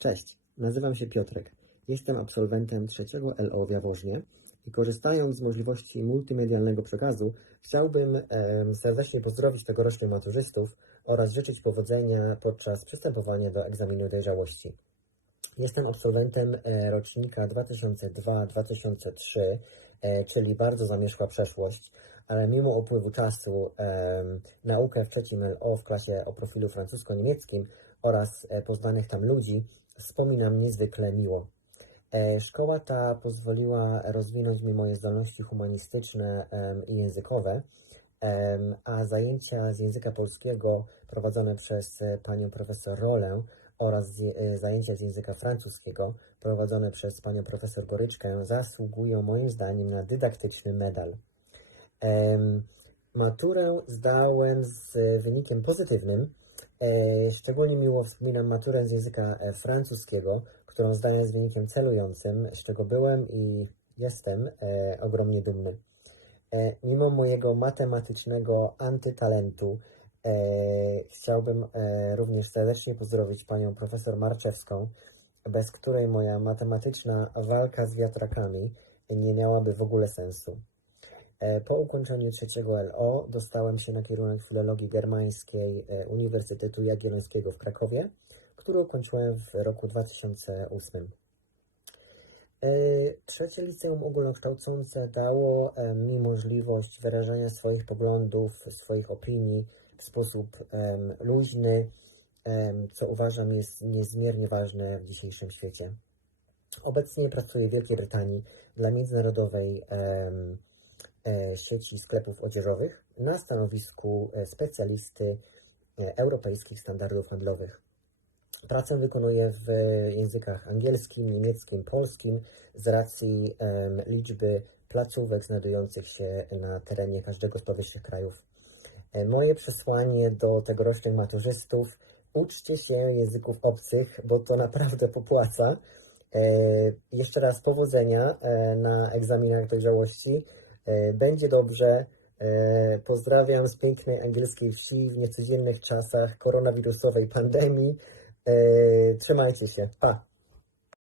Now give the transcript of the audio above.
Cześć, nazywam się Piotrek. Jestem absolwentem trzeciego LO w Jaworznie i korzystając z możliwości multimedialnego przekazu, chciałbym em, serdecznie pozdrowić tegorocznych maturzystów oraz życzyć powodzenia podczas przystępowania do egzaminu dojrzałości. Jestem absolwentem e, rocznika 2002-2003, e, czyli bardzo zamierzchła przeszłość, ale mimo upływu czasu naukę w trzecim LO w klasie o profilu francusko-niemieckim oraz e, poznanych tam ludzi wspominam niezwykle miło. E, Szkoła ta pozwoliła rozwinąć mi moje zdolności humanistyczne i językowe, a zajęcia z języka polskiego prowadzone przez e, panią profesor Rolę oraz zajęcia z języka francuskiego prowadzone przez panią profesor Goryczkę zasługują moim zdaniem na dydaktyczny medal. Maturę zdałem z wynikiem pozytywnym. E, Szczególnie miło wspominam maturę z języka e, francuskiego, którą zdałem z wynikiem celującym, z czego byłem i jestem e, ogromnie dumny. Mimo mojego matematycznego antytalentu chciałbym również serdecznie pozdrowić panią profesor Marczewską, bez której moja matematyczna walka z wiatrakami nie miałaby w ogóle sensu. E, Po ukończeniu trzeciego LO dostałem się na kierunek filologii germańskiej e, Uniwersytetu Jagiellońskiego w Krakowie, który ukończyłem w roku 2008. E, Trzecie liceum ogólnokształcące dało mi możliwość wyrażania swoich poglądów, swoich opinii w sposób luźny, co uważam jest niezmiernie ważne w dzisiejszym świecie. Obecnie pracuję w Wielkiej Brytanii dla międzynarodowej sieci sklepów odzieżowych na stanowisku e, specjalisty e, europejskich standardów handlowych. Pracę wykonuję w językach angielskim, niemieckim, polskim z racji liczby placówek znajdujących się na terenie każdego z powyższych krajów. E, Moje przesłanie do tegorocznych maturzystów: uczcie się języków obcych, bo to naprawdę popłaca. E, Jeszcze raz powodzenia e, na egzaminach dojrzałości. E, Będzie dobrze. E, Pozdrawiam z pięknej angielskiej wsi w niecodziennych czasach koronawirusowej pandemii. E, Trzymajcie się. Pa!